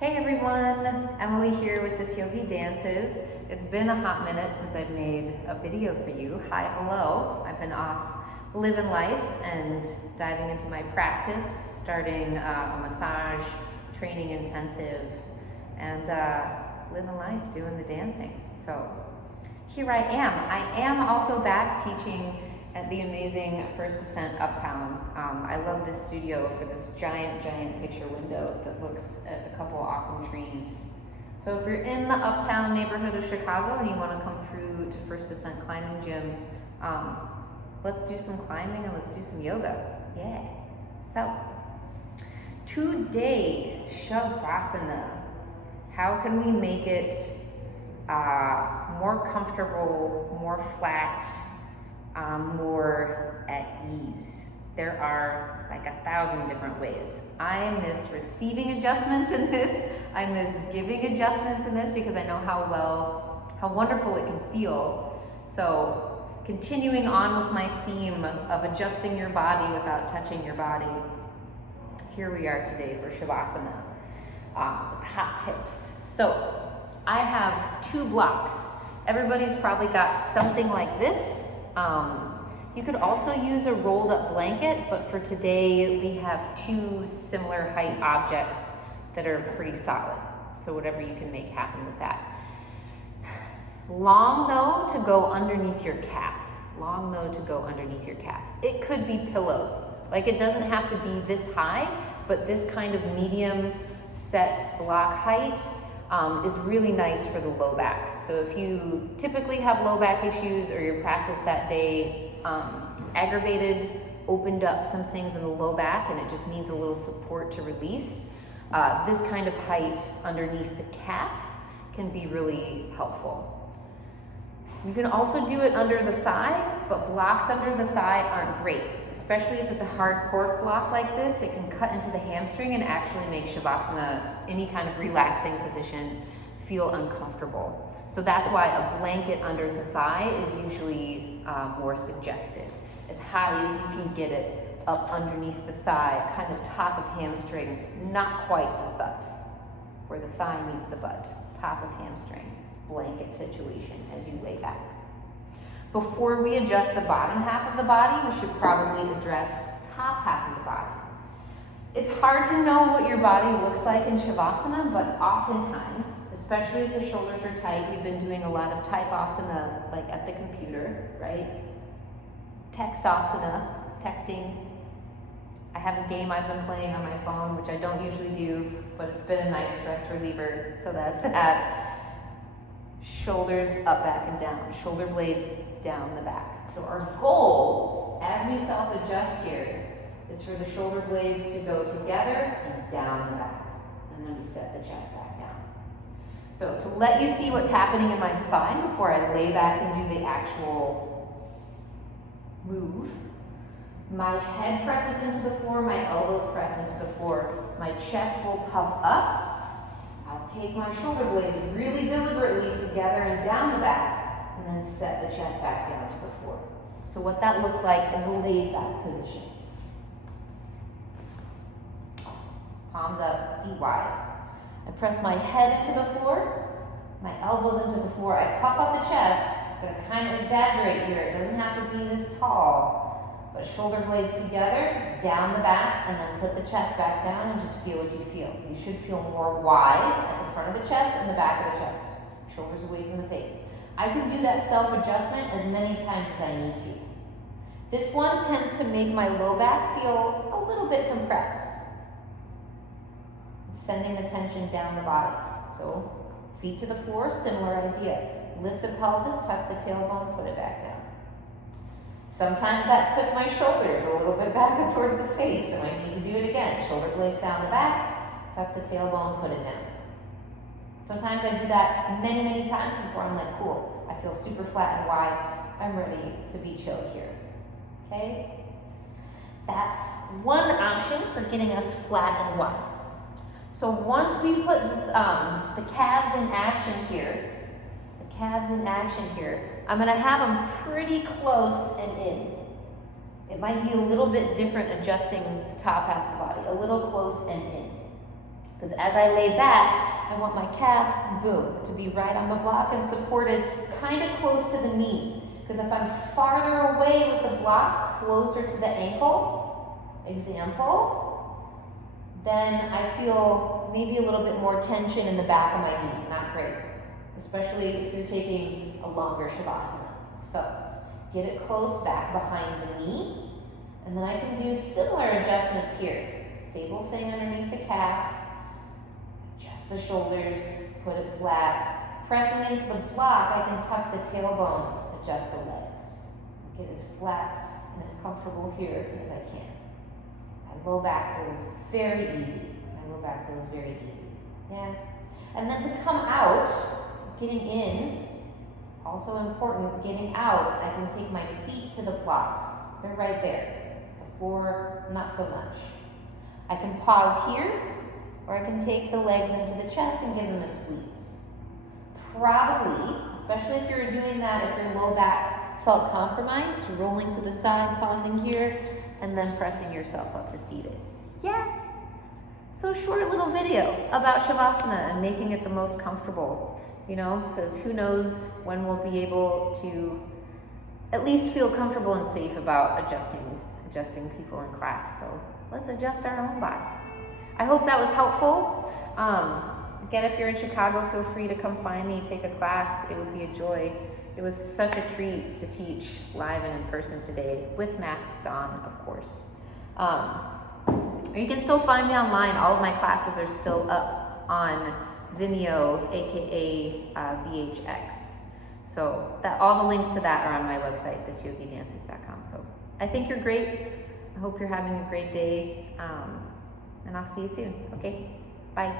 Hey everyone, Emily here with This Yogi Dances. It's been a hot minute since I've made a video for you. Hi, hello. I've been off living life and diving into my practice, starting a massage training intensive and living life, doing the dancing. So here I am. I am also back teaching at the amazing First Ascent Uptown. I love this studio for this giant picture window that looks at a couple awesome trees. So if you're in the Uptown neighborhood of Chicago and you want to come through to First Ascent Climbing Gym, let's do some climbing and let's do some yoga. Yeah. So today, Savasana. How can we make it more comfortable, more flat, more at ease? There are like 1,000 different ways. I miss receiving adjustments in this. I miss giving adjustments in this because I know how wonderful it can feel. So continuing on with my theme of adjusting your body without touching your body, here we are today for Savasana, hot tips. So I have 2 blocks. Everybody's probably got something like this. You could also use a rolled up blanket, but for today we have 2 similar height objects that are pretty solid. So whatever you can make happen with that. Long though to go underneath your calf. Long though to go underneath your calf. It could be pillows. Like it doesn't have to be this high, but this kind of medium set block height is really nice for the low back. So if you typically have low back issues or your practice that day aggravated, opened up some things in the low back and it just needs a little support to release, this kind of height underneath the calf can be really helpful. You can also do it under the thigh, but blocks under the thigh aren't great, especially if it's a hard cork block like this. It can cut into the hamstring and actually make Savasana, any kind of relaxing position, feel uncomfortable. So that's why a blanket under the thigh is usually more suggestive. As high as you can get it up underneath the thigh, kind of top of hamstring, not quite the butt, where the thigh meets the butt, top of hamstring. Blanket situation as you lay back. Before we adjust the bottom half of the body, we should probably address top half of the body. It's hard to know what your body looks like in Shavasana, but oftentimes, especially if the shoulders are tight, we've been doing a lot of typasana like at the computer, right? Textasana, texting. I have a game I've been playing on my phone, which I don't usually do, but it's been a nice stress reliever, so that's that. Shoulders up, back, and down. Shoulder blades down the back. So our goal, as we self-adjust here, is for the shoulder blades to go together and down the back. And then we set the chest back down. So to let you see what's happening in my spine before I lay back and do the actual move, my head presses into the floor, my elbows press into the floor, my chest will puff up. I'll take my shoulder blades really deliberately together and down the back, and then set the chest back down to the floor. So what that looks like in the laid back position. Palms up, feet wide. I press my head into the floor, my elbows into the floor. I puff up the chest. I'm going to kind of exaggerate here. It doesn't have to be this tall. But shoulder blades together, down the back, and then put the chest back down and just feel what you feel. You should feel more wide at the front of the chest and the back of the chest. Shoulders away from the face. I can do that self-adjustment as many times as I need to. This one tends to make my low back feel a little bit compressed. Sending the tension down the body. So feet to the floor, similar idea. Lift the pelvis, tuck the tailbone, put it back down. Sometimes that puts my shoulders a little bit back up towards the face, so I need to do it again. Shoulder blades down the back, tuck the tailbone, put it down. Sometimes I do that many times before I'm like, cool, I feel super flat and wide. I'm ready to be chilled here. Okay? That's one option for getting us flat and wide. So once we put the calves in action here, I'm going to have them pretty close and in. It might be a little bit different adjusting the top half of the body, a little close and in. Because as I lay back, I want my calves, boom, to be right on the block and supported kind of close to the knee. Because if I'm farther away with the block, closer to the ankle, example, then I feel maybe a little bit more tension in the back of my knee. Not great, especially if you're taking a longer Savasana. So get it close back behind the knee, and then I can do similar adjustments here. Stable thing underneath the calf, adjust the shoulders, put it flat. Pressing into the block, I can tuck the tailbone, adjust the legs. Get as flat and as comfortable here as I can. My low back feels very easy. My low back feels very easy. Yeah. And then to come out, getting in, also important, getting out, I can take my feet to the blocks. They're right there. The floor, not so much. I can pause here, or I can take the legs into the chest and give them a squeeze. Probably, especially if you're doing that, if your low back felt compromised, rolling to the side, pausing here, and then pressing yourself up to seated. Yeah. So short little video about Savasana and making it the most comfortable, you know, because who knows when we'll be able to at least feel comfortable and safe about adjusting people in class. So let's adjust our own bodies. I hope that was helpful. Again, if you're in Chicago, feel free to come find me, take a class. It would be a joy. It was such a treat to teach live and in person today, with masks on, of course. You can still find me online. All of my classes are still up on Vimeo, aka VHX. So all the links to that are on my website, thisyogidances.com. So I think you're great. I hope you're having a great day, and I'll see you soon. Okay, bye.